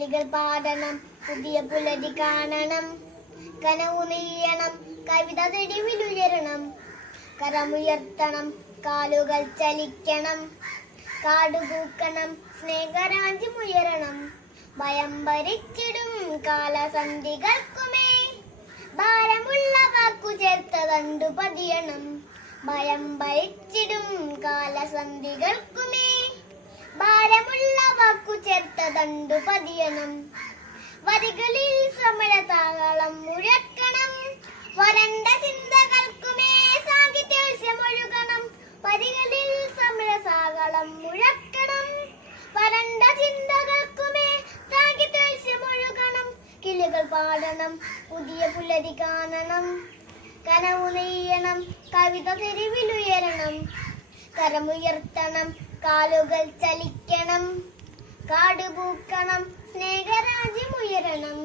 കിളികൾ പാടണം, പുതിയ പുലരി കാണണം, കനവു നെയ്യണം, കവിത തെരുവിലുയരണം, കരമുയർത്തണം, കാലുകൾ ചലിക്കണം, കാടുകൂക്കണം, സ്നേഹരാജ്യമുയരണം. ഭയം ഭരിച്ചിടും കാലസന്ധികൾക്കുമേ ഭാരമുള്ള വാക്കു ചേർത്ത തണ്ടു പതിയണം. ഭയം ഭരിച്ചിടും കാലസന്ധികൾക്കുമേ ഭാരമുള്ള വാക്കു ചേർത്ത തണ്ടു പതിയണം. വരികളിൽ സമരതാളം മുഴക്കണം, വരണ്ട ചിന്തകൾക്കുമേ സാഹിത്യോത്സവമൊഴുകണം. വരികളിൽ സമരതാളം മുഴക്കണം, വരണ്ട ചിന്തകൾക്കുമേ സാഹിത്യോത്സവമൊഴുകണം. കിളികൾ പാടണം, പുതിയ പുലരി കാണണം, കനവു നെയ്യണം, കവിത തെരുവിലുയരണം, കരമുയർത്തണം, കാലുകൾ ചലിക്കണം, കാടുപൂക്കണം, സ്നേഹരാജ്യമുയരണം.